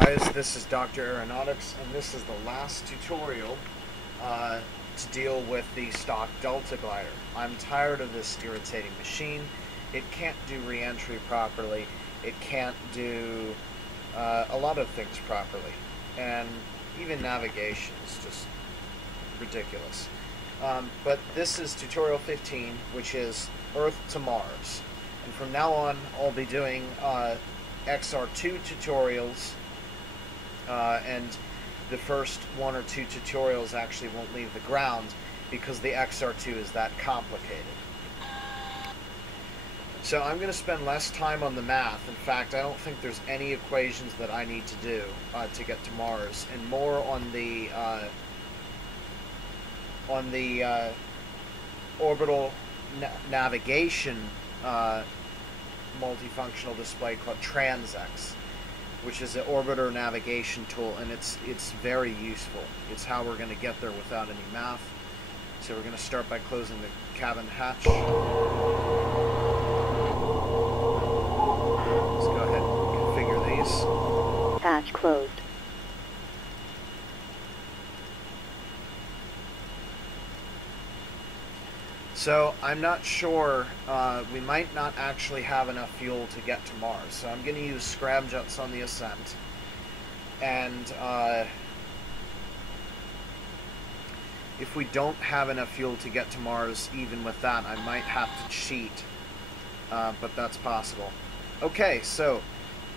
Guys, this is Dr. Aeronautics, and this is the last tutorial to deal with the stock deltaglider. I'm tired of this irritating machine. It can't do re-entry properly. It can't do a lot of things properly, and even navigation is just ridiculous. But this is tutorial 15, which is Earth to Mars. And from now on, I'll be doing XR-2 tutorials, and the first one or two tutorials actually won't leave the ground because the XR-2 is that complicated. So I'm going to spend less time on the math. In fact, I don't think there's any equations that I need to do to get to Mars, and more on the orbital navigation multifunctional display called TransX, which is an orbiter navigation tool, and it's very useful. It's how we're going to get there without any math. So we're going to start by closing the cabin hatch. Let's go ahead and configure these. Hatch closed. So I'm not sure, we might not actually have enough fuel to get to Mars. So I'm going to use scramjets on the ascent. And if we don't have enough fuel to get to Mars, even with that, I might have to cheat. But that's possible. Okay, so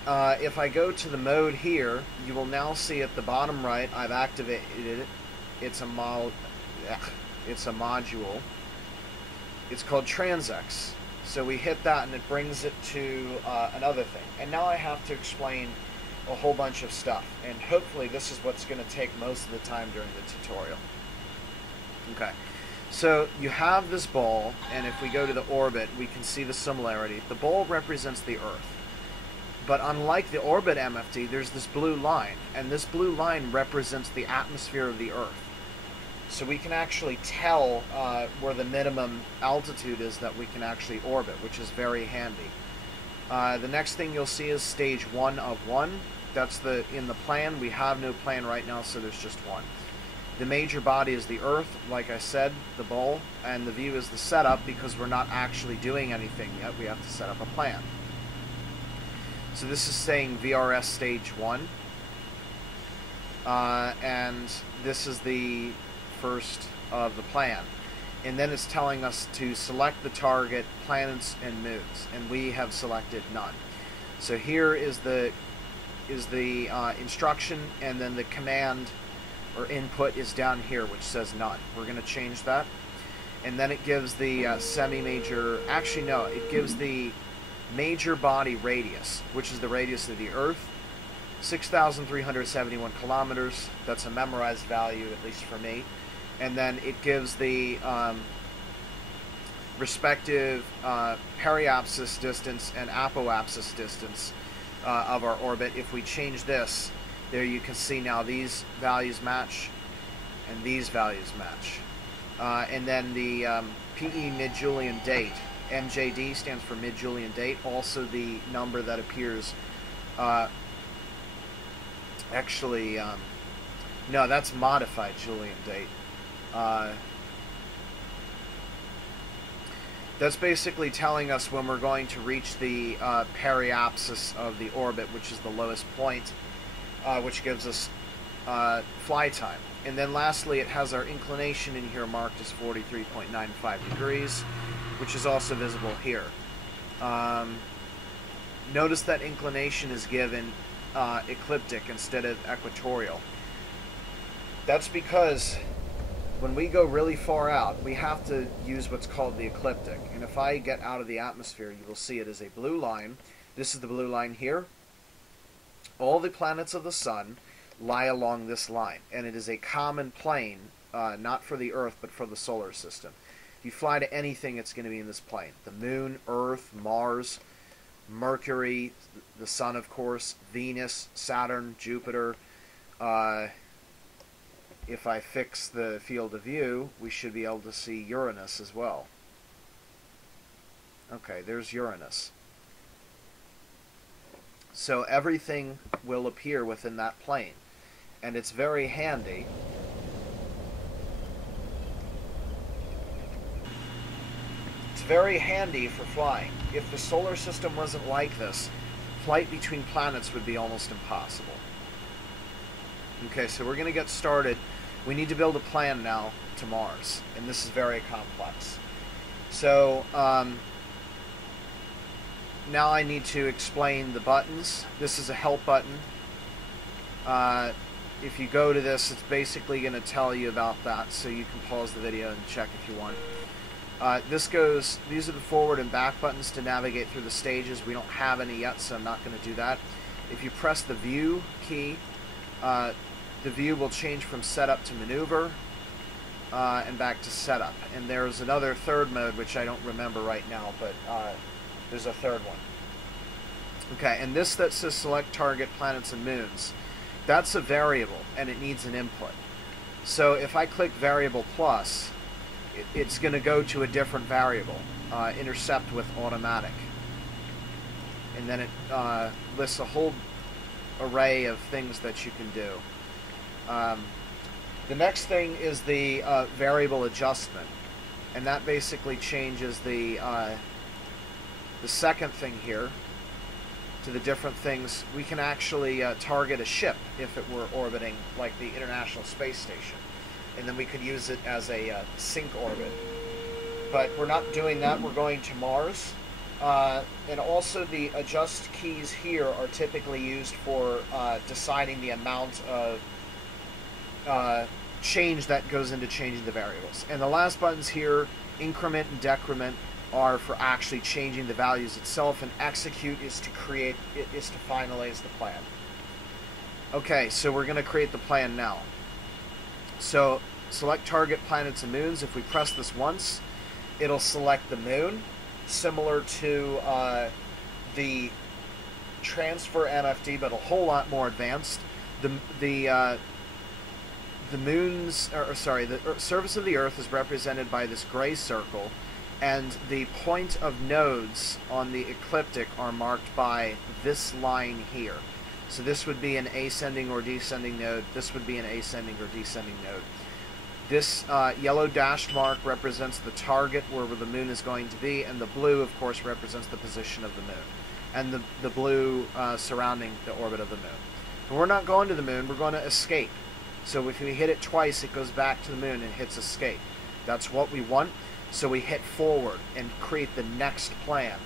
if I go to the mode here, you will now see at the bottom right, I've activated it. It's a module. It's called TransX. So we hit that and it brings it to another thing. And now I have to explain a whole bunch of stuff. And hopefully this is what's going to take most of the time during the tutorial. Okay. So you have this ball, and if we go to the orbit, we can see the similarity. The ball represents the Earth. But unlike the orbit MFD, there's this blue line. And this blue line represents the atmosphere of the Earth. So we can actually tell where the minimum altitude is that we can actually orbit, which is very handy. The next thing you'll see is stage 1 of 1. That's in the plan. We have no plan right now, so there's just one. The major body is the Earth, like I said, the ball, and the view is the setup because we're not actually doing anything yet. We have to set up a plan. So this is saying VRS stage 1. And this is the first of the plan, and then it's telling us to select the target, planets and moons, and we have selected none. So here is the instruction, and then the command or input is down here, which says none. We're going to change that, and then it gives the semi-major, actually no, it gives the major body radius, which is the radius of the Earth, 6,371 kilometers. That's a memorized value, at least for me. And then it gives the respective periapsis distance and apoapsis distance of our orbit. If we change this, there you can see now these values match and these values match. And then the PE mid-Julian date, MJD stands for mid-Julian date, also the number that appears actually, no, that's modified Julian date. That's basically telling us when we're going to reach the periapsis of the orbit, which is the lowest point, which gives us fly time. And then lastly, it has our inclination in here marked as 43.95 degrees, which is also visible here. Notice that inclination is given ecliptic instead of equatorial. That's because when we go really far out, we have to use what's called the ecliptic. And if I get out of the atmosphere, you will see it as a blue line. This is the blue line here. All the planets of the sun lie along this line. And it is a common plane, not for the Earth, but for the solar system. If you fly to anything, it's going to be in this plane. The Moon, Earth, Mars, Mercury, the Sun, of course, Venus, Saturn, Jupiter. If I fix the field of view, we should be able to see Uranus as well. Okay, there's Uranus. So everything will appear within that plane. And it's very handy. It's very handy for flying. If the solar system wasn't like this, flight between planets would be almost impossible. Okay, so we're going to get started. We need to build a plan now to Mars, and this is very complex. So, now I need to explain the buttons. This is a help button. If you go to this, it's basically going to tell you about that, so you can pause the video and check if you want. These are the forward and back buttons to navigate through the stages. We don't have any yet, so I'm not going to do that. If you press the view key, the view will change from setup to maneuver, and back to setup. And there's another third mode, which I don't remember right now, but there's a third one. Okay, and this that says select target planets and moons, that's a variable, and it needs an input. So if I click variable plus, it's going to go to a different variable, intercept with automatic. And then it lists a whole array of things that you can do. The next thing is the variable adjustment, and that basically changes the second thing here to the different things. We can actually target a ship if it were orbiting like the International Space Station, and then we could use it as a sync orbit. But we're not doing that. We're going to Mars. And also the adjust keys here are typically used for deciding the amount of change that goes into changing the variables. And the last buttons here, increment and decrement, are for actually changing the values itself, and execute is to finalize the plan. Okay, so we're going to create the plan now. So select target planets and moons. If we press this once, it'll select the moon, similar to the transfer MFD, but a whole lot more advanced. The surface of the Earth is represented by this gray circle, and the point of nodes on the ecliptic are marked by this line here. So this would be an ascending or descending node. This would be an ascending or descending node. This yellow dashed mark represents the target where the moon is going to be, and the blue, of course, represents the position of the moon, and the blue surrounding the orbit of the moon. But we're not going to the moon, we're going to escape. So if we hit it twice, it goes back to the moon and hits escape. That's what we want. So we hit forward and create the next plan.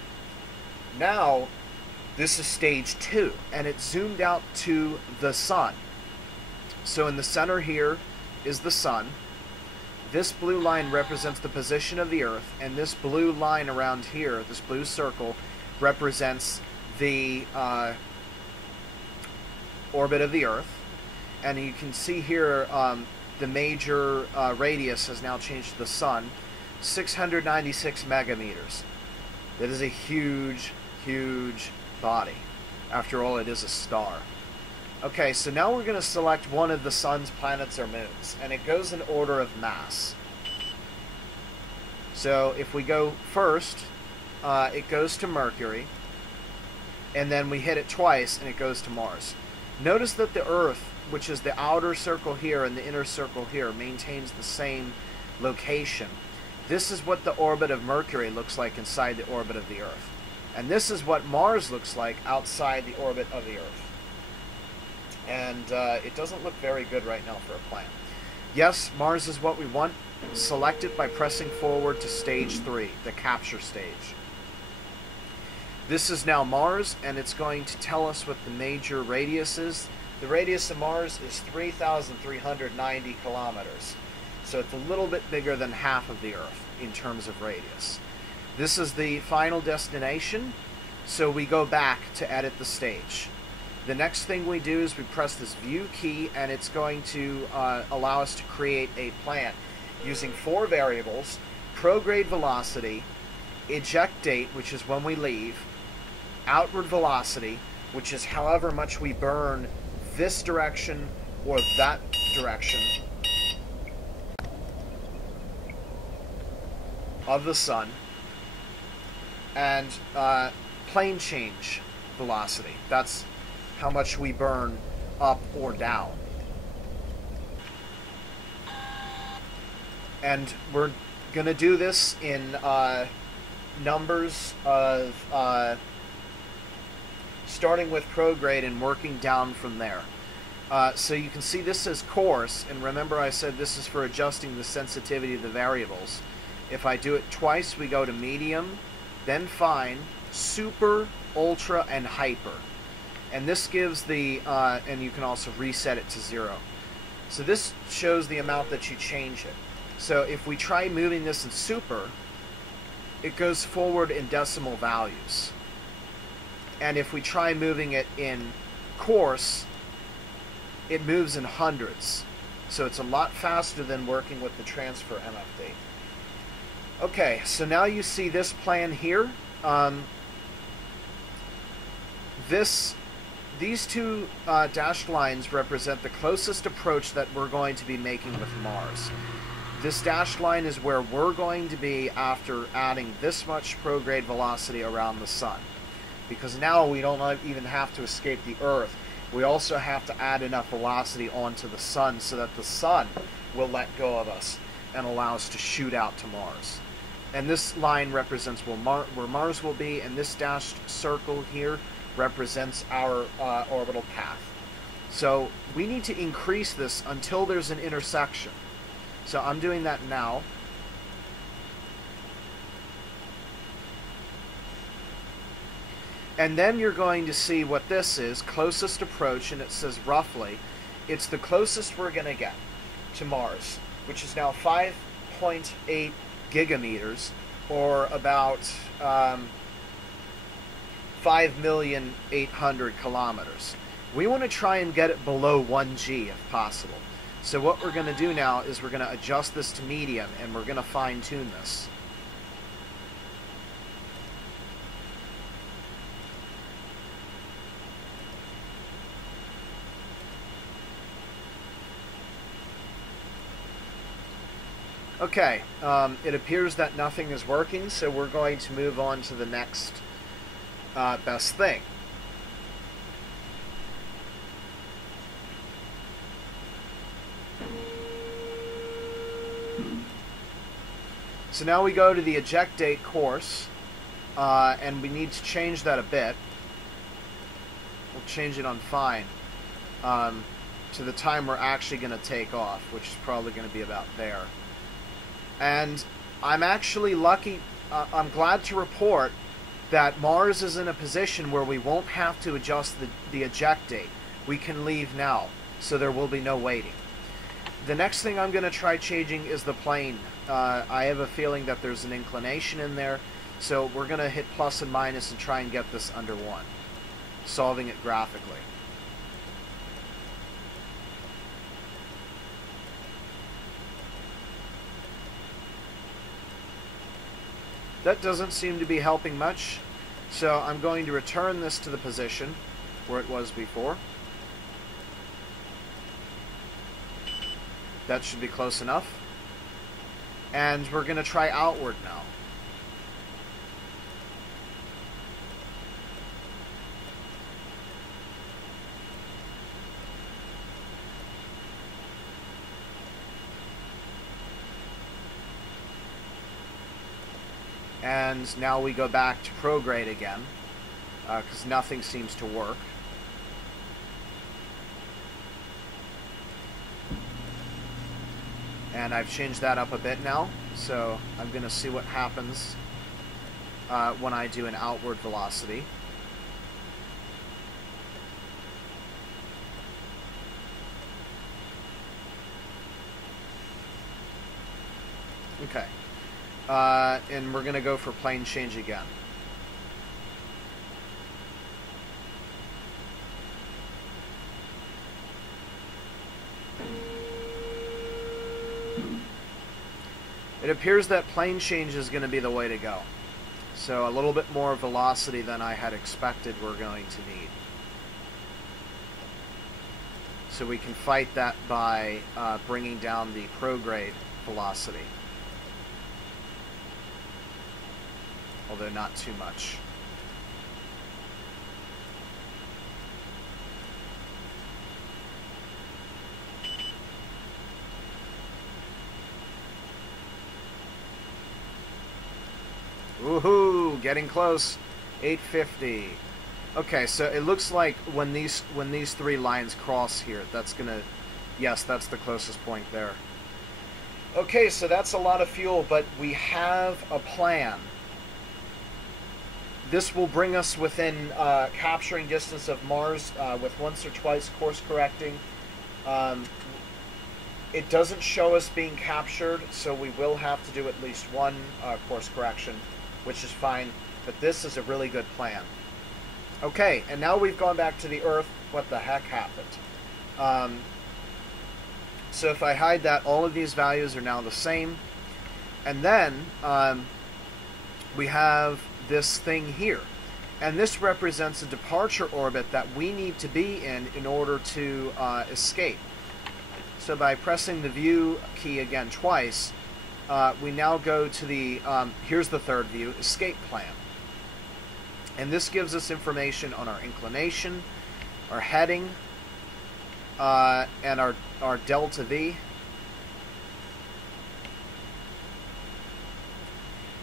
Now, this is stage 2, and it's zoomed out to the sun. So in the center here is the sun. This blue line represents the position of the Earth, and this blue line around here, this blue circle, represents the orbit of the Earth. And you can see here the major radius has now changed to the sun, 696 megameters. That is a huge, huge body. After all, it is a star. Okay, so now we're going to select one of the sun's planets or moons, and it goes in order of mass. So if we go first, it goes to Mercury, and then we hit it twice, and it goes to Mars. Notice that the Earth, which is the outer circle here and the inner circle here, maintains the same location. This is what the orbit of Mercury looks like inside the orbit of the Earth. And this is what Mars looks like outside the orbit of the Earth. And it doesn't look very good right now for a plan. Yes, Mars is what we want. Select it by pressing forward to stage 3, the capture stage. This is now Mars, and it's going to tell us what the major radius is. The radius of Mars is 3,390 kilometers. So it's a little bit bigger than half of the Earth in terms of radius. This is the final destination, so we go back to edit the stage. The next thing we do is we press this view key, and it's going to allow us to create a plan using 4 variables: prograde velocity, eject date, which is when we leave, outward velocity, which is however much we burn this direction or that direction of the sun, and plane change. velocity. That's how much we burn up or down. And we're going to do this in numbers of starting with prograde and working down from there. So you can see this is coarse, and remember I said this is for adjusting the sensitivity of the variables. If I do it twice, we go to medium, then fine, super, ultra, and hyper. And this gives the, and you can also reset it to 0. So this shows the amount that you change it. So if we try moving this in super, it goes forward in decimal values. And if we try moving it in coarse, it moves in hundreds. So it's a lot faster than working with the transfer MFD. Okay, so now you see this plan here. These two dashed lines represent the closest approach that we're going to be making with Mars. This dashed line is where we're going to be after adding this much prograde velocity around the sun. Because now we don't even have to escape the Earth. We also have to add enough velocity onto the sun so that the sun will let go of us and allow us to shoot out to Mars. And this line represents where Mars will be, and this dashed circle here represents our orbital path. So we need to increase this until there's an intersection. So I'm doing that now. And then you're going to see what this is, closest approach, and it says roughly. It's the closest we're going to get to Mars, which is now 5.8 gigameters, or about 5,800,000 kilometers. We want to try and get it below 1 G if possible. So what we're going to do now is we're going to adjust this to medium, and we're going to fine-tune this. Okay, it appears that nothing is working, so we're going to move on to the next best thing. So now we go to the eject date course, and we need to change that a bit. We'll change it on fine to the time we're actually going to take off, which is probably going to be about there. And I'm actually lucky, I'm glad to report that Mars is in a position where we won't have to adjust the eject date. We can leave now, so there will be no waiting. The next thing I'm going to try changing is the plane. I have a feeling that there's an inclination in there, so we're going to hit plus and minus and try and get this under 1, solving it graphically. That doesn't seem to be helping much, so I'm going to return this to the position where it was before. That should be close enough. And we're going to try outward now. And now we go back to prograde again, because nothing seems to work. And I've changed that up a bit now, so I'm going to see what happens when I do an outward velocity. Okay. And we're going to go for plane change again. It appears that plane change is going to be the way to go. So a little bit more velocity than I had expected we're going to need. So we can fight that by bringing down the prograde velocity. Although not too much. Woohoo! Getting close. 850. Okay, so it looks like when these three lines cross here, that's gonna... Yes, that's the closest point there. Okay, so that's a lot of fuel, but we have a plan. This will bring us within capturing distance of Mars with once or twice course correcting. It doesn't show us being captured, so we will have to do at least one course correction, which is fine, but this is a really good plan. Okay, and now we've gone back to the Earth. What the heck happened? So if I hide that, all of these values are now the same. And then we have this thing here. And this represents a departure orbit that we need to be in order to escape. So by pressing the view key again twice, we now go to the, here's the third view, escape plan. And this gives us information on our inclination, our heading, and our delta V.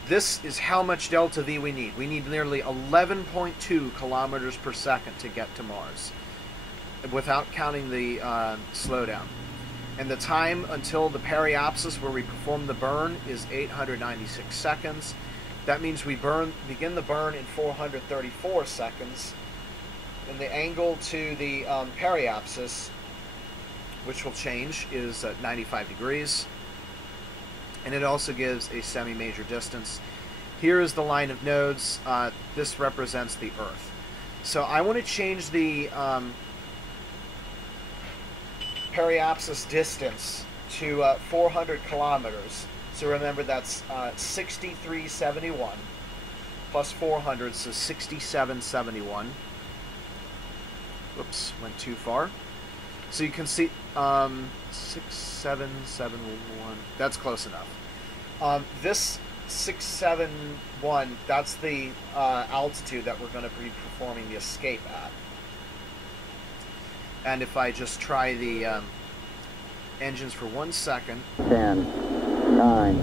This is how much delta V we need. We need nearly 11.2 kilometers per second to get to Mars, without counting the slowdown. And the time until the periapsis, where we perform the burn, is 896 seconds. That means we begin the burn in 434 seconds. And the angle to the periapsis, which will change, is 95 degrees. And it also gives a semi-major distance. Here is the line of nodes. This represents the Earth. So I want to change the periapsis distance to 400 kilometers. So remember, that's 6371 plus 400, so 6771. Whoops, went too far. So you can see 6771. That's close enough. This 671, that's the altitude that we're going to be performing the escape at. And if I just try the engines for 1 second. 10, 9, 8.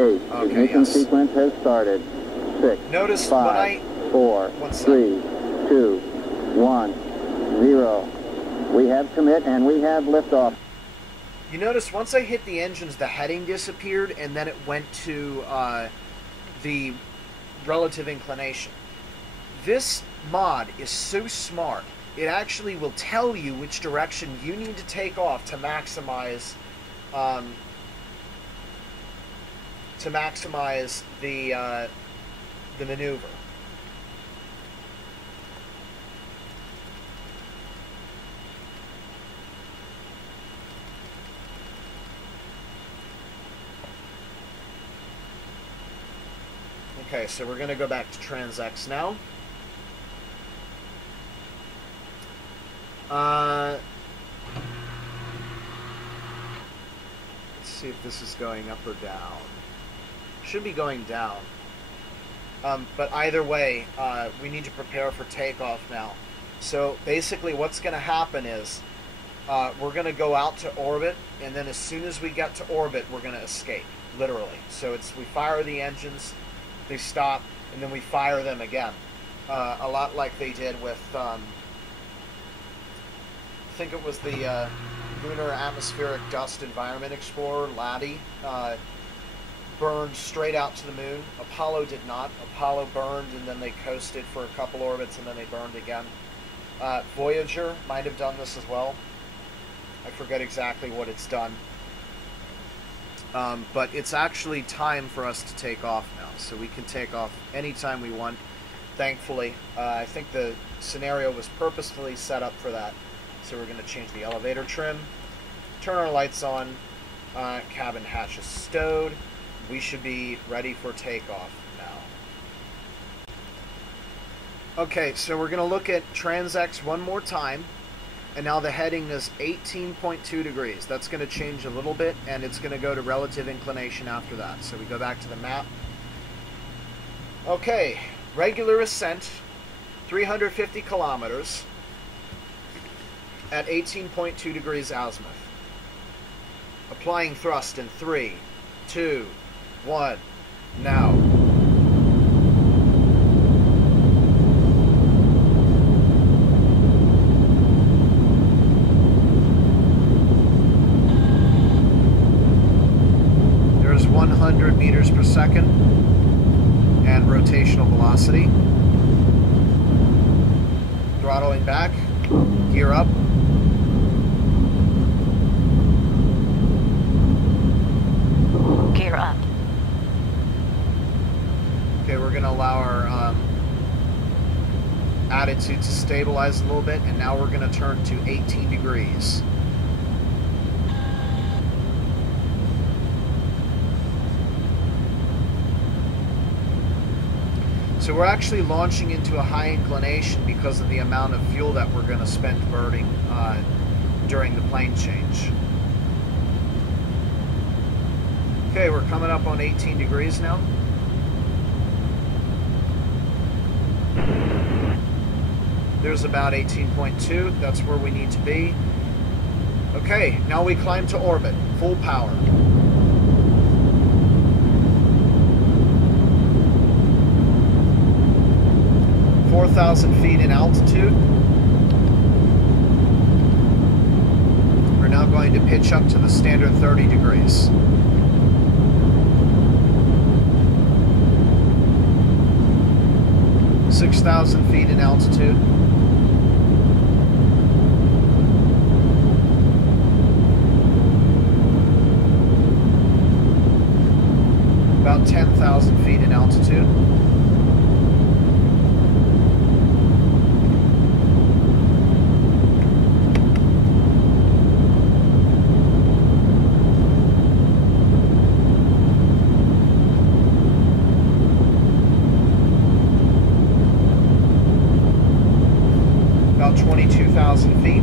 Okay, ignition sequence has started. 6, notice 5, 4, 3, 2, 1, 0. We have commit and we have liftoff. You notice once I hit the engines, the heading disappeared, and then it went to the relative inclination. This mod is so smart. It actually will tell you which direction you need to take off to maximize the maneuver. Okay, so we're going to go back to TransX now. Let's see if this is going up or down. Should be going down. But either way, we need to prepare for takeoff now. So basically what's going to happen is we're going to go out to orbit, and then as soon as we get to orbit, we're going to escape, literally. So we fire the engines, they stop, and then we fire them again. A lot like they did with, I think it was the Lunar Atmospheric Dust Environment Explorer, LADEE, burned straight out to the moon. Apollo did not. Apollo burned, and then they coasted for a couple orbits, and then they burned again. Voyager might have done this as well. I forget exactly what it's done. But it's actually time for us to take off now, so we can take off anytime we want, thankfully. I think the scenario was purposefully set up for that. So we're going to change the elevator trim, turn our lights on, cabin hatch is stowed. We should be ready for takeoff now. Okay, so we're going to look at TransX one more time. And now the heading is 18.2 degrees. That's going to change a little bit, and it's going to go to relative inclination after that. So we go back to the map. Okay, regular ascent, 350 kilometers at 18.2 degrees azimuth. Applying thrust in 3, 2, 1, now. Throttling back. Gear up. Gear up. Okay, we're going to allow our attitude to stabilize a little bit, and now we're going to turn to 18 degrees. So we're actually launching into a high inclination because of the amount of fuel that we're going to spend burning during the plane change. Okay, we're coming up on 18 degrees now. There's about 18.2. That's where we need to be. Okay, now we climb to orbit. Full power. feet in altitude. We're now going to pitch up to the standard 30 degrees. feet in altitude. About 10,000 feet in altitude. About 22,000 feet.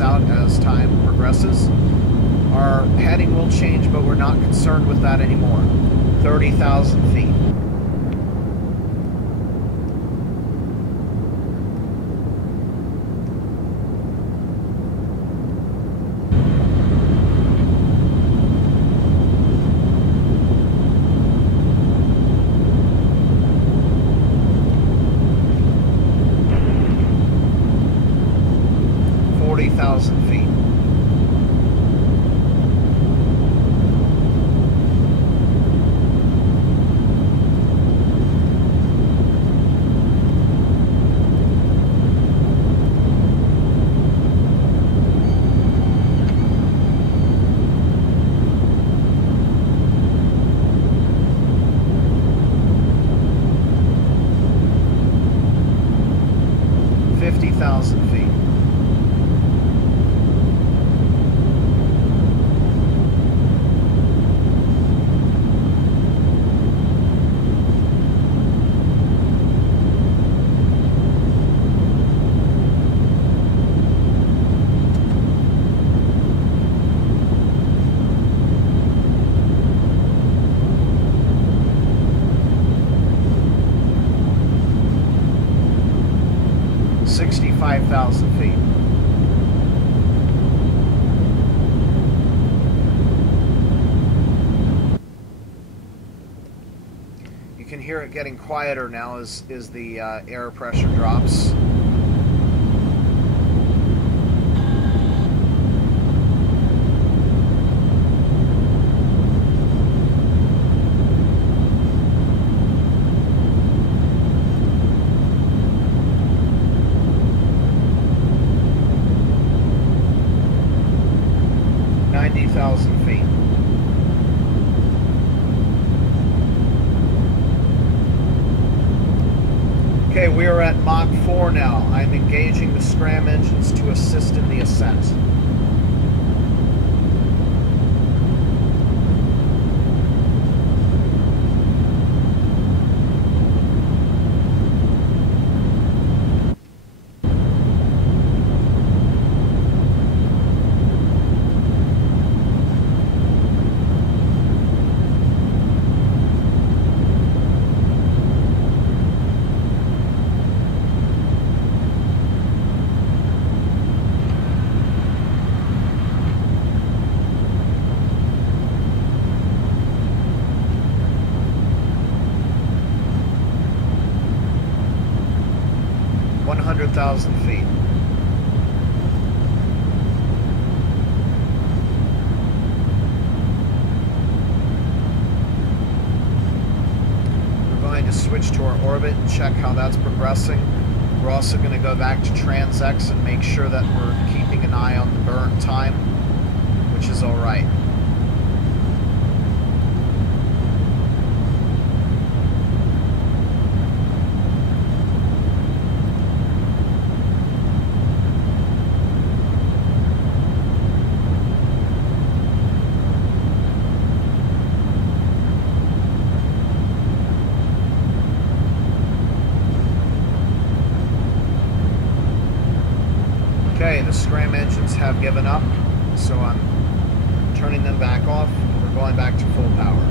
Out as time progresses. Our heading will change, but we're not concerned with that anymore. 30,000 feet. Feet. You can hear it getting quieter now as the air pressure drops. Feet. Okay, we are at Mach 4 now. I'm engaging the scram engines to assist in the ascent. 100,000 feet. We're going to switch to our orbit and check how that's progressing. We're also going to go back to TransX and make sure that we're keeping an eye on the burn time, which is all right. Okay, the scram engines have given up, so I'm turning them back off. We're going back to full power.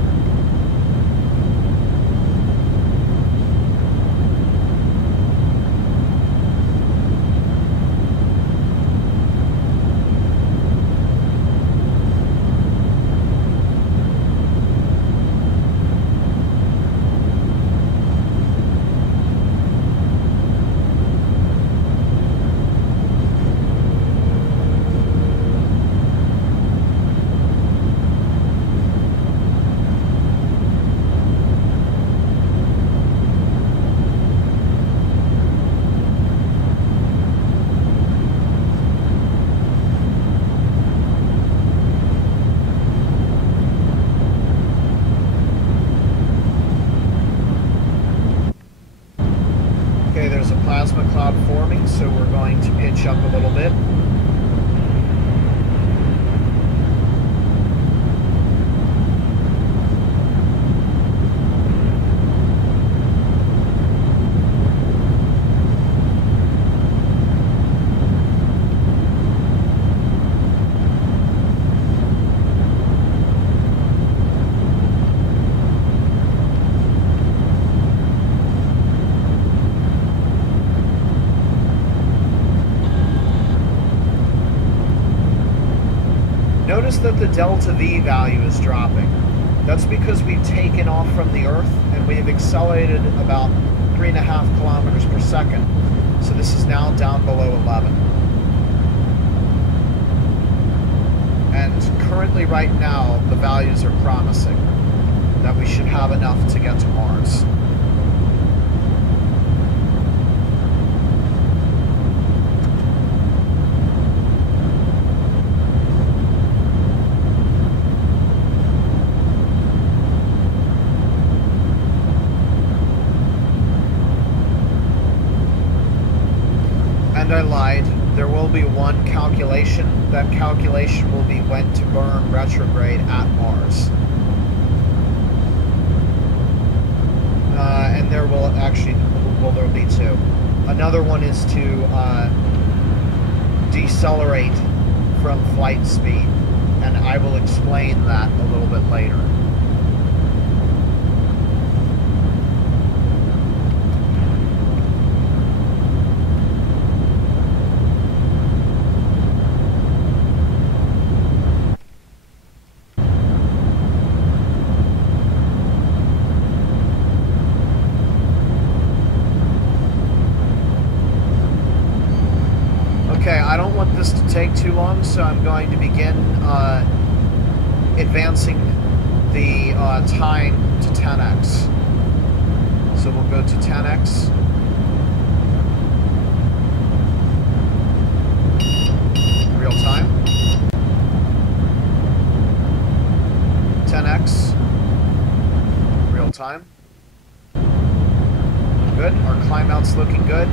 Okay, there's a plasma cloud forming, so we're going to pitch up a little bit. Notice that the delta V value is dropping. That's because we've taken off from the Earth and we have accelerated about 3.5 kilometers per second. So this is now down below 11. And currently right now, the values are promising that we should have enough to get to Mars. And I lied. There will be one calculation. That calculation will be when to burn retrograde at Mars. And there will actually, well, there will be two. Another one is to decelerate from flight speed. And I will explain that a little bit later. Okay, I don't want this to take too long, so I'm going to begin advancing the time to 10x. So we'll go to 10x. Real time. 10x. Real time. Good. Our climb out's looking good.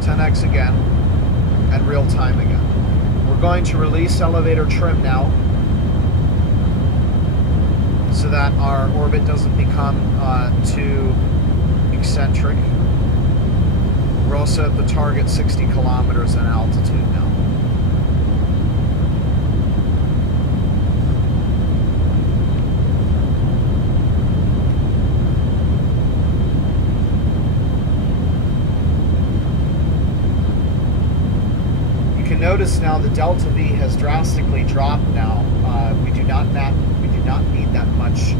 10x again, and real time again. We're going to release elevator trim now so that our orbit doesn't become too eccentric. We're also at the target 60 kilometers in altitude now. Notice now the delta V has drastically dropped now. We do not need that much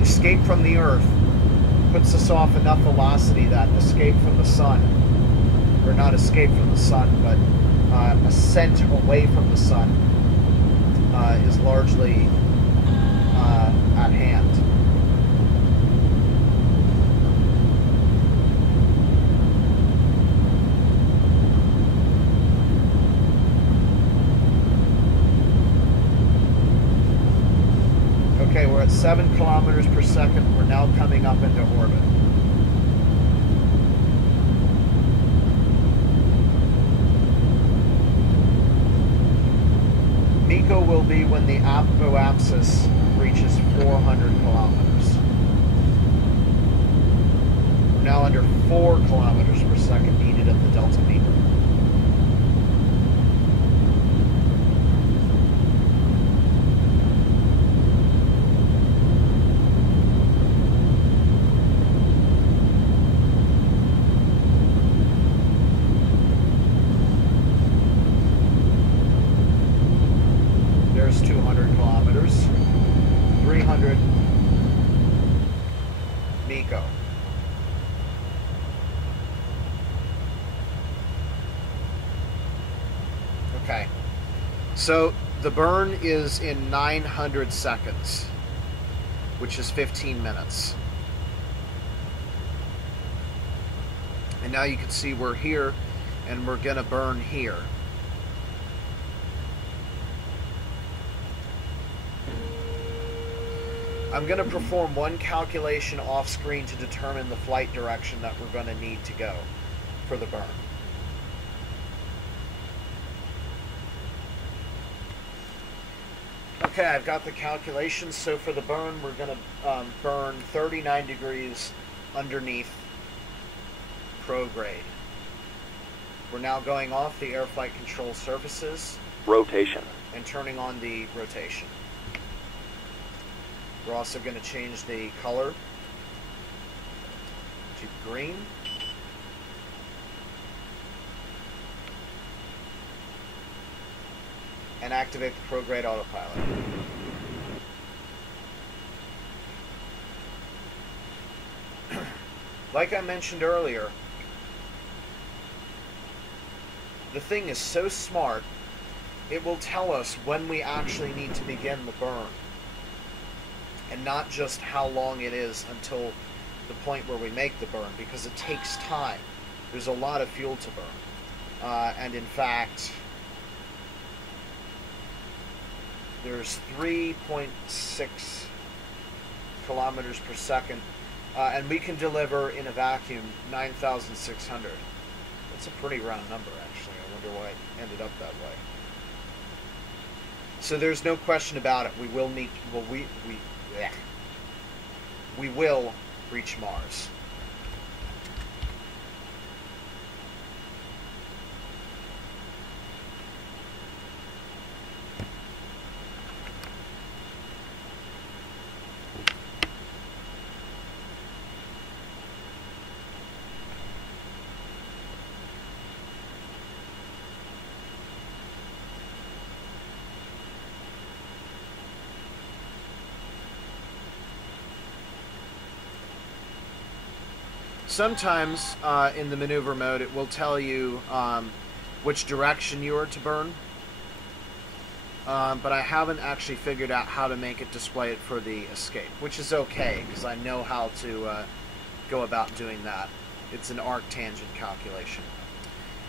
escape from the Earth puts us off enough velocity that escape from the sun, or not escape from the sun, but ascent away from the sun is largely at hand. Okay, we're at 7 kilometers per second. We're now coming up into orbit. MECO will be when the apoapsis reaches 400 kilometers. We're now under 4 kilometers per second needed at the delta meter. There's 200 kilometers, 300 MECO. Okay, so the burn is in 900 seconds, which is 15 minutes. And now you can see we're here, and we're gonna burn here. I'm going to perform one calculation off screen to determine the flight direction that we're going to need to go for the burn. Okay, I've got the calculations. So for the burn, we're going to burn 39 degrees underneath prograde. We're now going off the air flight control surfaces. Rotation. And turning on the rotation. We're also going to change the color to green. And activate the prograde autopilot. Like I mentioned earlier, the thing is so smart, it will tell us when we actually need to begin the burn. And not just how long it is until the point where we make the burn, because it takes time. There's a lot of fuel to burn. And in fact, there's 3.6 kilometers per second, and we can deliver in a vacuum 9,600. That's a pretty round number, actually. I wonder why it ended up that way. So there's no question about it. We will meet. Well, we will reach Mars. Sometimes in the maneuver mode it will tell you which direction you are to burn, but I haven't actually figured out how to make it display it for the escape, which is okay because I know how to go about doing that. It's an arc tangent calculation.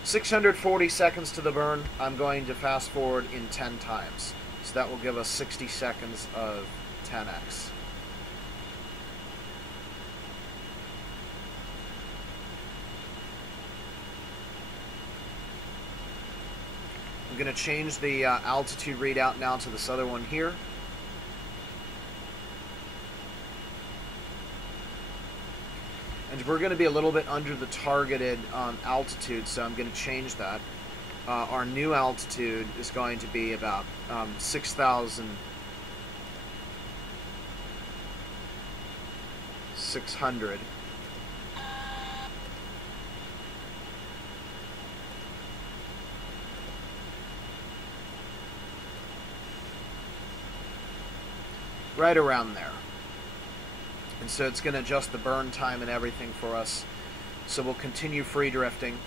640 seconds to the burn. I'm going to fast forward in 10 times, so that will give us 60 seconds of 10x. I'm going to change the altitude readout now to this other one here. And we're going to be a little bit under the targeted altitude, so I'm going to change that. Our new altitude is going to be about 6,600. Right around there. And so it's going to adjust the burn time and everything for us. So we'll continue free drifting.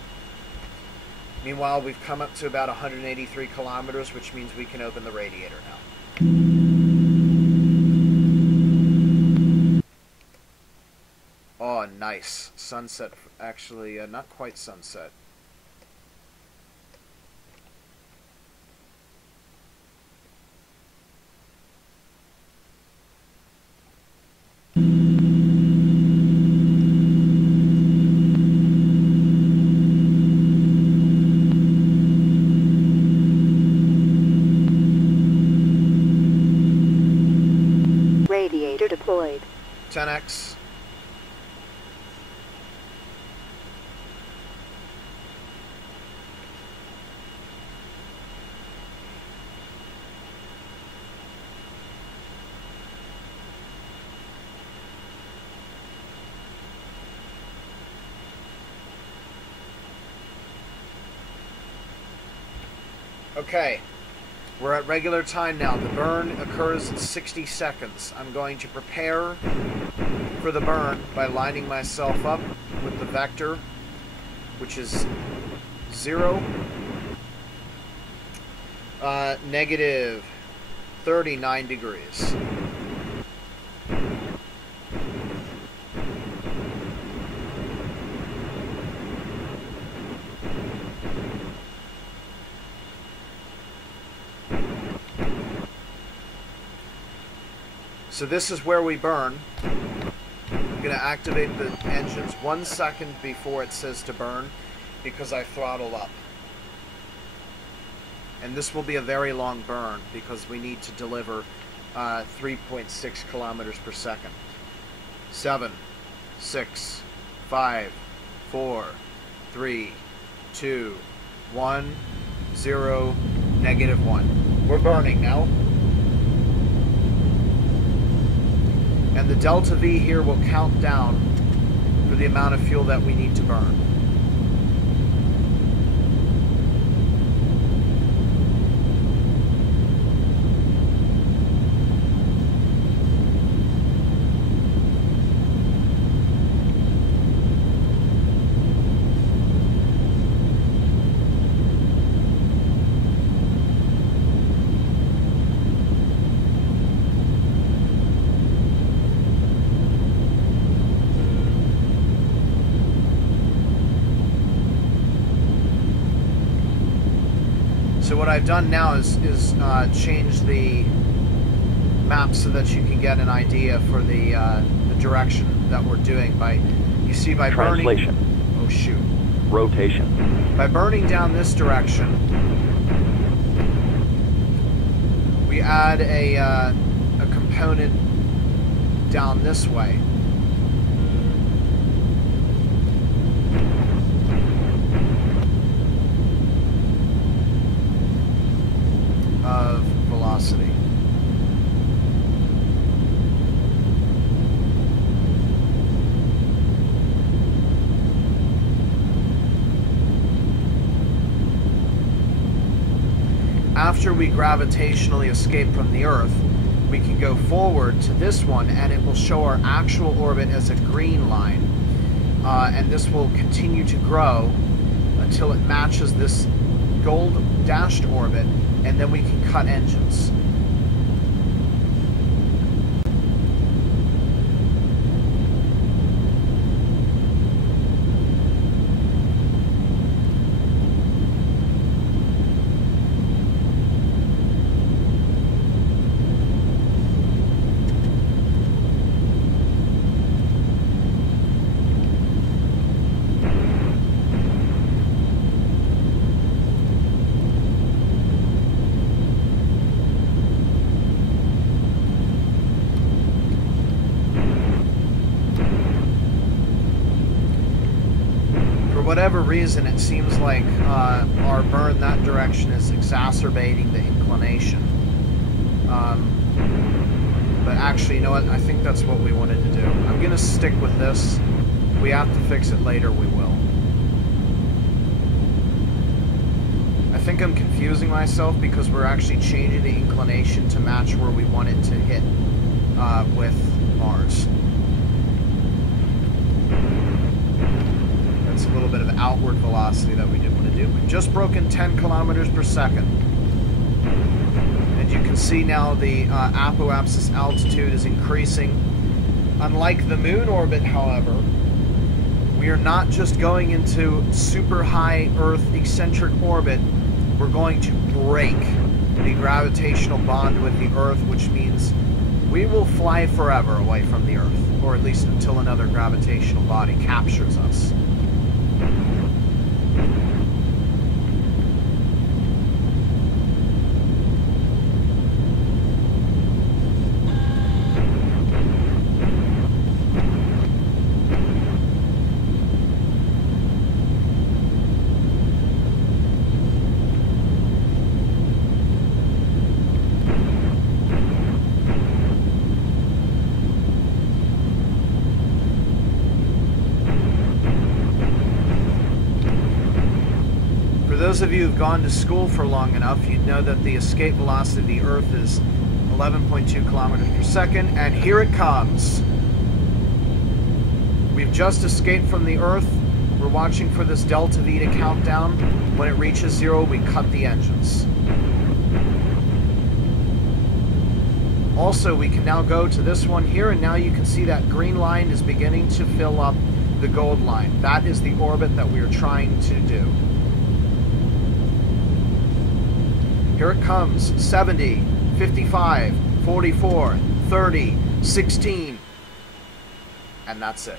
Meanwhile, we've come up to about 183 kilometers, which means we can open the radiator now. Oh, nice. Sunset. Actually, not quite sunset. Radiator deployed. 10x. Okay, we're at regular time now. The burn occurs in 60 seconds. I'm going to prepare for the burn by lining myself up with the vector, which is 0, negative 39 degrees. So this is where we burn. I'm going to activate the engines 1 second before it says to burn because I throttle up. And this will be a very long burn because we need to deliver 3.6 kilometers per second. 7, 6, 5, 4, 3, 2, 1, 0, negative 1. We're burning now. And the delta V here will count down for the amount of fuel that we need to burn. So what I've done now is change the map so that you can get an idea for the direction that we're doing. By Translation. Burning. Oh shoot. Rotation. By burning down this direction, we add a component down this way. Of velocity. After we gravitationally escape from the Earth, we can go forward to this one and it will show our actual orbit as a green line. And this will continue to grow until it matches this gold dashed orbit, and then we can cut engines. Whatever reason, it seems like our burn that direction is exacerbating the inclination. But actually, you know what? I think that's what we wanted to do. I'm going to stick with this. If we have to fix it later, we will. I think I'm confusing myself because we're actually changing the inclination to match where we want it to hit with Mars. velocity that we did want to do. We've just broken 10 kilometers per second. And you can see now the apoapsis altitude is increasing. Unlike the moon orbit, however, we are not just going into super high Earth eccentric orbit. We're going to break the gravitational bond with the Earth, which means we will fly forever away from the Earth, or at least until another gravitational body captures us. Those of you who've gone to school for long enough, you'd know that the escape velocity of the Earth is 11.2 kilometers per second, and here it comes. We've just escaped from the Earth. We're watching for this delta V to count down. When it reaches 0, we cut the engines. Also, we can now go to this one here, and now you can see that green line is beginning to fill up the gold line. That is the orbit that we are trying to do. Here it comes, 70, 55, 44, 30, 16, and that's it.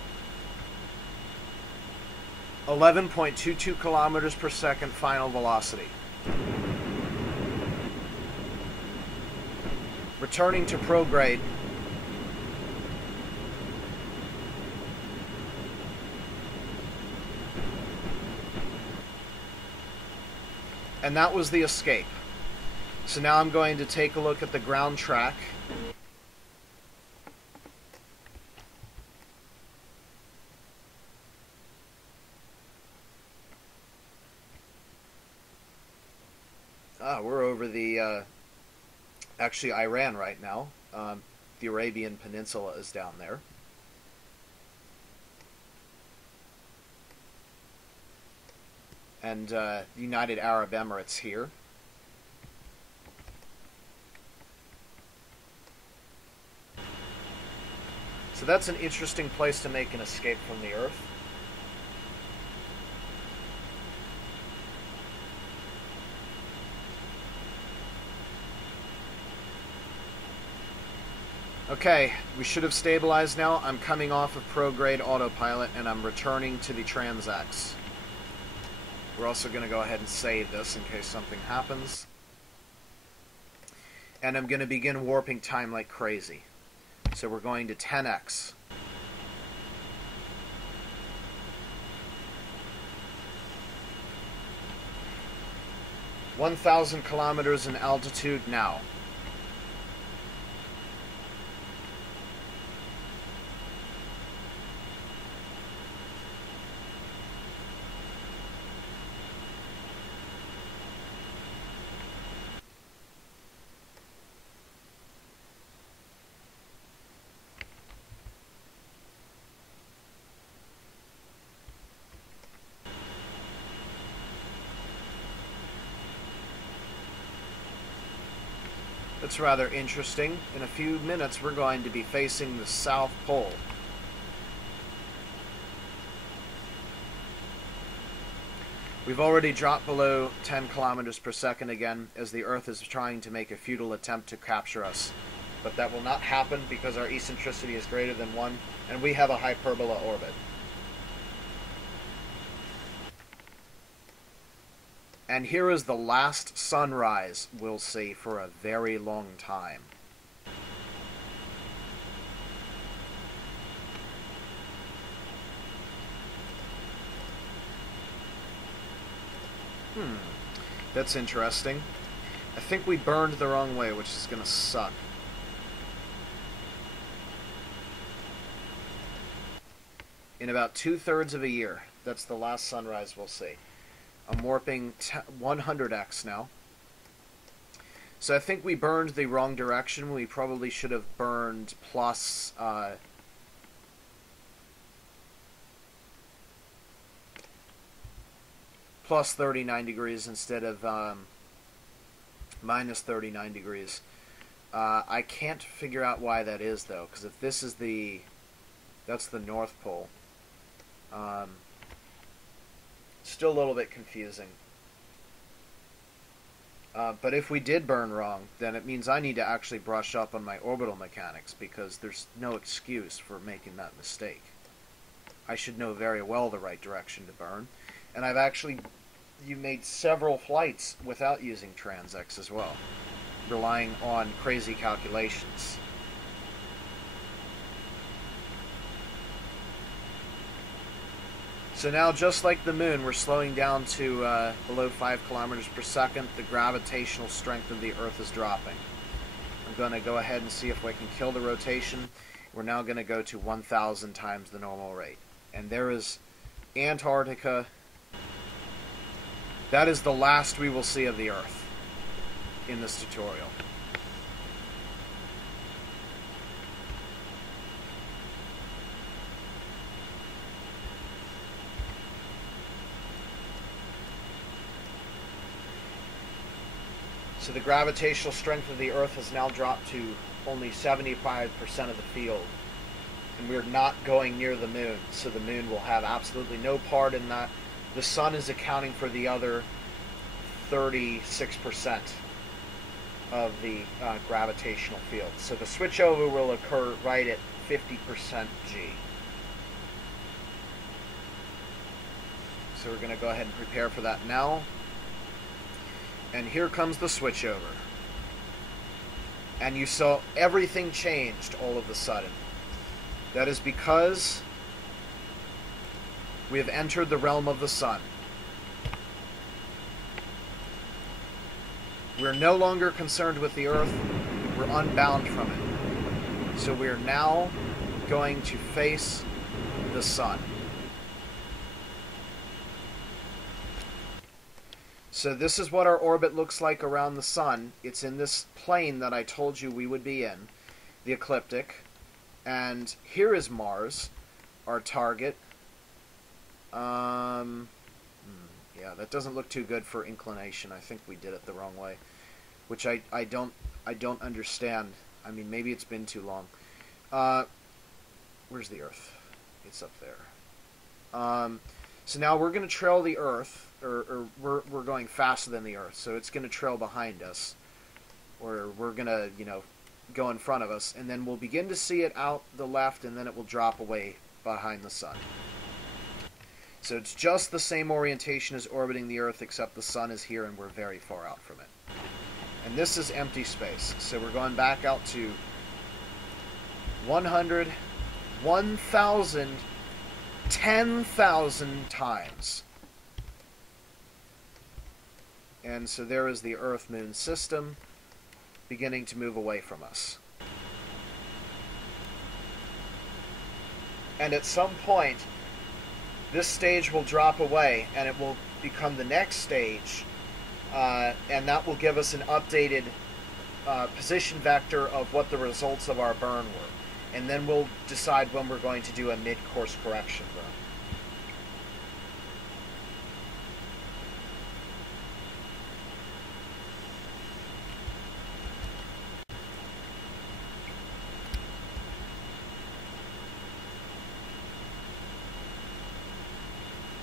11.22 kilometers per second final velocity. Returning to prograde. And that was the escape. So now I'm going to take a look at the ground track. We're over the, actually Iran right now. The Arabian Peninsula is down there. And the United Arab Emirates here. So that's an interesting place to make an escape from the Earth. Okay, we should have stabilized now. I'm coming off of prograde autopilot and I'm returning to the TransX. We're also going to go ahead and save this in case something happens. And I'm going to begin warping time like crazy. So we're going to 10x. (1,000 kilometers in altitude now. That's rather interesting. In a few minutes, we're going to be facing the South Pole. We've already dropped below 10 kilometers per second again, as the Earth is trying to make a futile attempt to capture us. But that will not happen because our eccentricity is greater than 1, and we have a hyperbola orbit. And here is the last sunrise we'll see for a very long time. That's interesting. I think we burned the wrong way, which is going to suck. In about 2/3 of a year, that's the last sunrise we'll see. I'm warping 100x now. So I think we burned the wrong direction. We probably should have burned plus... plus 39 degrees instead of minus 39 degrees. I can't figure out why that is, though, because if this is that's the North Pole. Still a little bit confusing. But if we did burn wrong, then it means I need to actually brush up on my orbital mechanics, because there's no excuse for making that mistake. I should know very well the right direction to burn. And you made several flights without using TransX as well, relying on crazy calculations. So now, just like the moon, we're slowing down to below 5 kilometers per second. The gravitational strength of the Earth is dropping. I'm going to go ahead and see if we can kill the rotation. We're now going to go to 1,000 times the normal rate. And there is Antarctica. That is the last we will see of the Earth in this tutorial. So the gravitational strength of the Earth has now dropped to only 75% of the field. And we're not going near the moon, so the moon will have absolutely no part in that. The sun is accounting for the other 36% of the gravitational field. So the switchover will occur right at 50% G. So we're going to go ahead and prepare for that now. And here comes the switchover. And you saw everything changed all of a sudden. That is because we have entered the realm of the sun. We're no longer concerned with the Earth. We're unbound from it. So we're now going to face the sun. So this is what our orbit looks like around the sun. It's in this plane that I told you we would be in, the ecliptic. And here is Mars, our target. Yeah, that doesn't look too good for inclination. I think we did it the wrong way, which I don't understand. I mean, maybe it's been too long. Where's the Earth? It's up there. So now we're going to trail the Earth, or we're going faster than the Earth, so it's going to trail behind us, or we're going to, go in front of us, and then we'll begin to see it out the left, and then it will drop away behind the sun. So it's just the same orientation as orbiting the Earth, except the sun is here and we're very far out from it. And this is empty space, so we're going back out to 100, 1,000, 10,000 times. And so there is the Earth-Moon system beginning to move away from us. And at some point, this stage will drop away and it will become the next stage, and that will give us an updated position vector of what the results of our burn were. And then we'll decide when we're going to do a mid-course correction burn.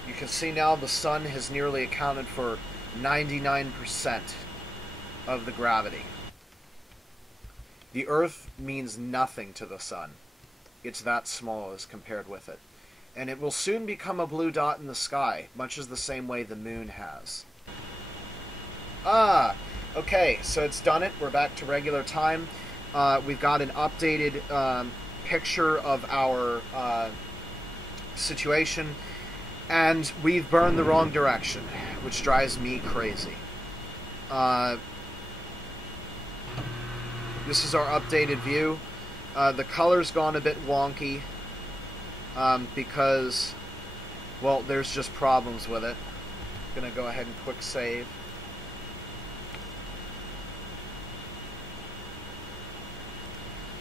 You can see now the sun has nearly accounted for 99% of the gravity. The Earth means nothing to the sun. It's that small as compared with it. And it will soon become a blue dot in the sky, much as the same way the moon has. Okay, so it's done it. We're back to regular time. We've got an updated picture of our situation. And we've burned the wrong direction, which drives me crazy. This is our updated view. The color's gone a bit wonky because, well, there's just problems with it. I'm going to go ahead and quick save.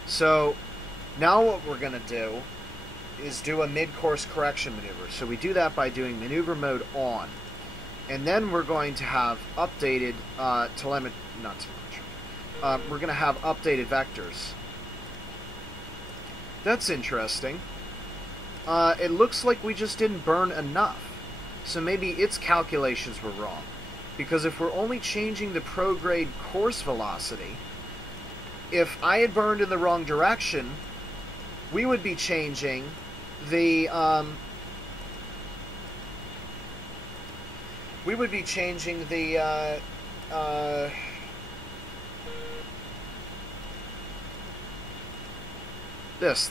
So now what we're going to do is do a mid-course correction maneuver. So we do that by doing maneuver mode on. And then we're going to have updated telemetry, not telemetry. We're going to have updated vectors. That's interesting. It looks like we just didn't burn enough. So maybe its calculations were wrong. Because if we're only changing the prograde course velocity, if I had burned in the wrong direction, we would be changing the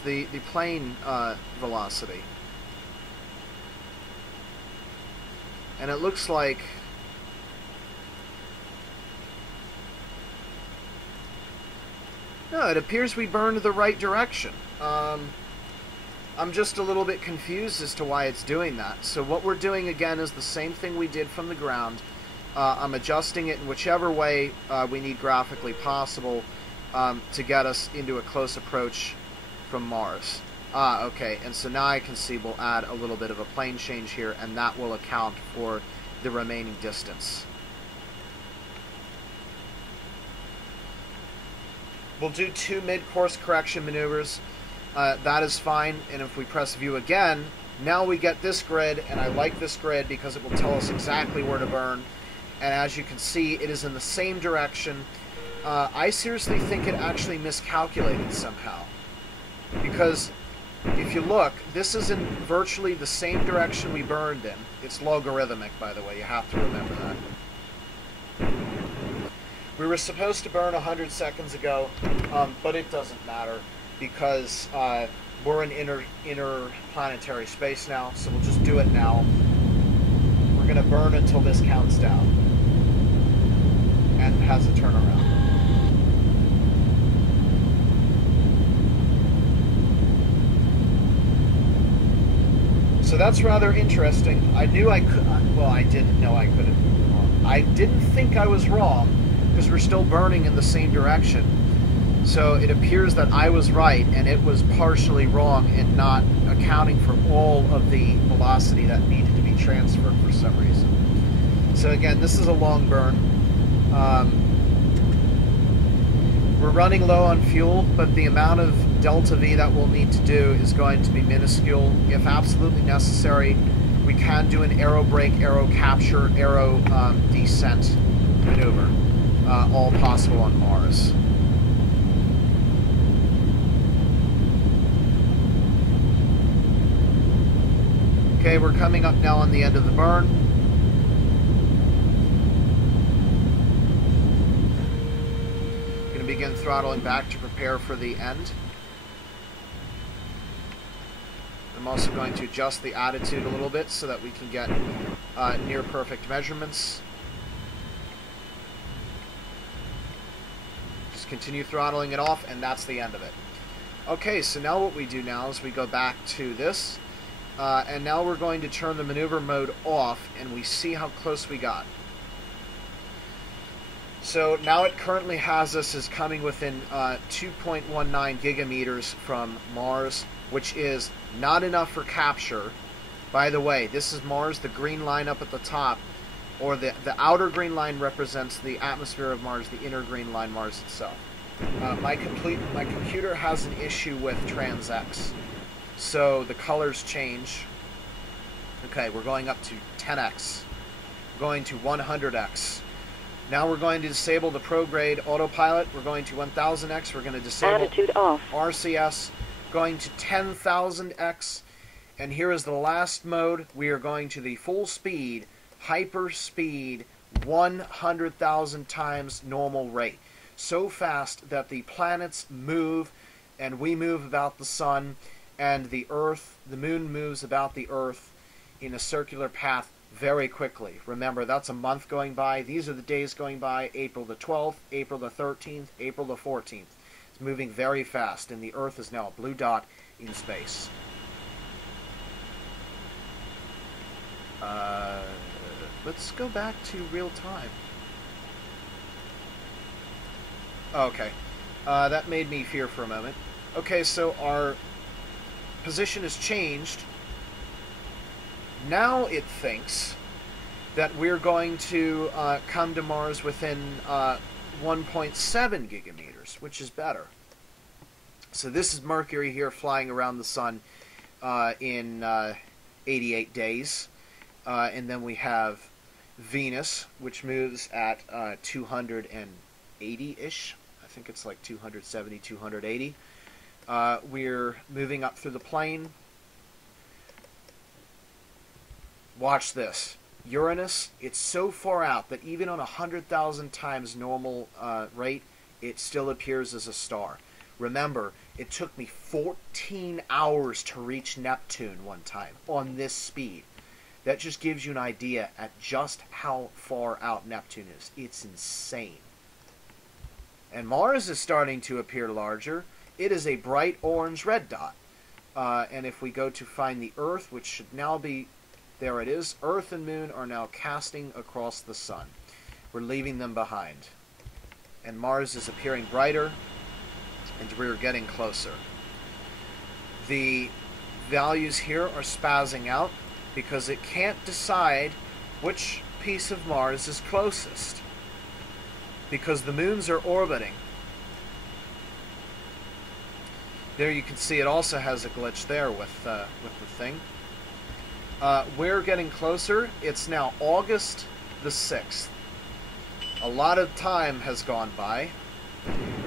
the plane velocity. And it looks like no, it appears we burned the right direction. I'm just a little bit confused as to why it's doing that. So what we're doing again is the same thing we did from the ground. I'm adjusting it in whichever way we need graphically possible to get us into a close approach from Mars. Okay, and so now I can see we'll add a little bit of a plane change here, and that will account for the remaining distance. We'll do 2 mid-course correction maneuvers. That is fine, and if we press view again, now we get this grid, and I like this grid because it will tell us exactly where to burn. And as you can see, it is in the same direction. I seriously think it actually miscalculated somehow. Because if you look, this is in virtually the same direction we burned in. It's logarithmic, by the way, you have to remember that. We were supposed to burn 100 seconds ago, but it doesn't matter because we're in interplanetary space now, so we'll just do it now. We're going to burn until this counts down and has a turnaround. So that's rather interesting. I knew I could, well, I didn't know I could have been wrong. I didn't think I was wrong because we're still burning in the same direction. So it appears that I was right and it was partially wrong in not accounting for all of the velocity that needed to be transferred for some reason. So again, this is a long burn. We're running low on fuel, but the amount of delta V that we'll need to do is going to be minuscule. If absolutely necessary, we can do an aero brake, aero capture, aero descent maneuver, all possible on Mars. Okay, we're coming up now on the end of the burn. Going to begin throttling back to prepare for the end. I'm also going to adjust the attitude a little bit so that we can get near perfect measurements. Just continue throttling it off, and that's the end of it. Okay, so now what we do now is we go back to this, and now we're going to turn the maneuver mode off, and we see how close we got. So now it currently has us as coming within 2.19 gigameters from Mars, which is not enough for capture. By the way, this is Mars. The green line up at the top, or the outer green line represents the atmosphere of Mars, the inner green line Mars itself. My computer has an issue with TransX, so the colors change. Okay, we're going up to 10x, going to 100x. Now we're going to disable the prograde autopilot. We're going to 1000x. We're going to disable Attitude off. RCS. Going to 10,000x. And here is the last mode. We are going to the full speed, hyper speed, 100,000 times normal rate. So fast that the planets move and we move about the sun, and the Earth, the moon moves about the Earth in a circular path very quickly. Remember, that's a month going by. These are the days going by. April the 12th, April the 13th, April the 14th. It's moving very fast, and the Earth is now a blue dot in space. Let's go back to real time. Okay. That made me fear for a moment. Okay, so our position has changed. Now it thinks that we're going to come to Mars within 1.7 gigameters, which is better. So this is Mercury here flying around the sun in 88 days. And then we have Venus, which moves at 280-ish. I think it's like 270, 280. We're moving up through the plane. Watch this. Uranus, it's so far out that even on 100,000 times normal rate, it still appears as a star. Remember, it took me 14 hours to reach Neptune one time on this speed. That just gives you an idea at just how far out Neptune is. It's insane. And Mars is starting to appear larger. It is a bright orange-red dot. And if we go to find the Earth, which should now be... There it is. Earth and Moon are now casting across the sun. We're leaving them behind. And Mars is appearing brighter, and we're getting closer. The values here are spazzing out because it can't decide which piece of Mars is closest, because the moons are orbiting. There you can see it also has a glitch there with the thing. We're getting closer. It's now August the 6th. A lot of time has gone by.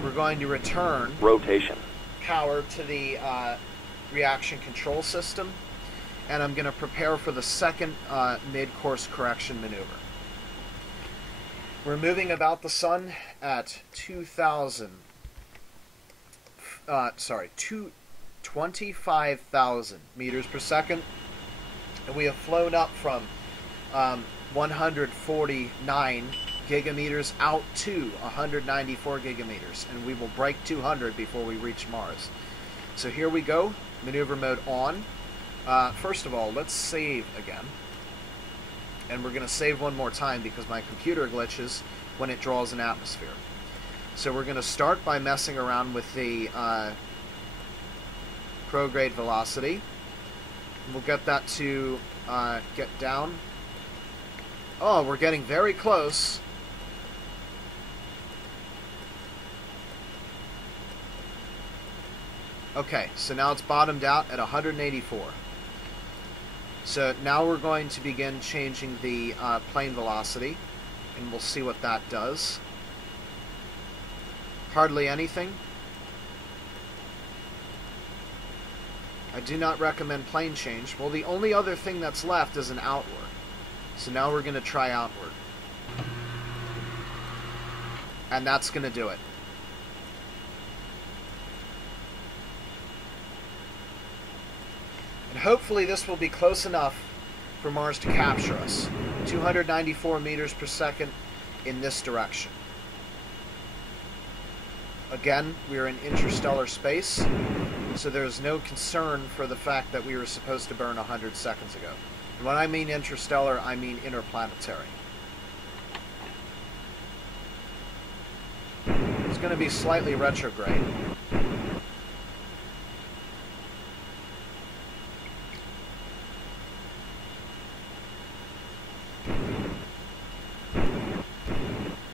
We're going to return Rotation. power to the reaction control system, and I'm going to prepare for the second mid-course correction maneuver. We're moving about the sun at 25,000 meters per second. And we have flown up from 149 gigameters out to 194 gigameters. And we will break 200 before we reach Mars. So here we go. Maneuver mode on. First of all, let's save again. And we're going to save one more time because my computer glitches when it draws an atmosphere. So we're going to start by messing around with the prograde velocity. We'll get that to get down. Oh, we're getting very close. Okay, so now it's bottomed out at 184. So now we're going to begin changing the plane velocity, and we'll see what that does. Hardly anything. I do not recommend plane change. Well, the only other thing that's left is an outward. So now we're going to try outward. And that's going to do it. And hopefully this will be close enough for Mars to capture us. 294 meters per second in this direction. Again, we are in interstellar space, so there's no concern for the fact that we were supposed to burn 100 seconds ago. And when I mean interstellar, I mean interplanetary. It's going to be slightly retrograde.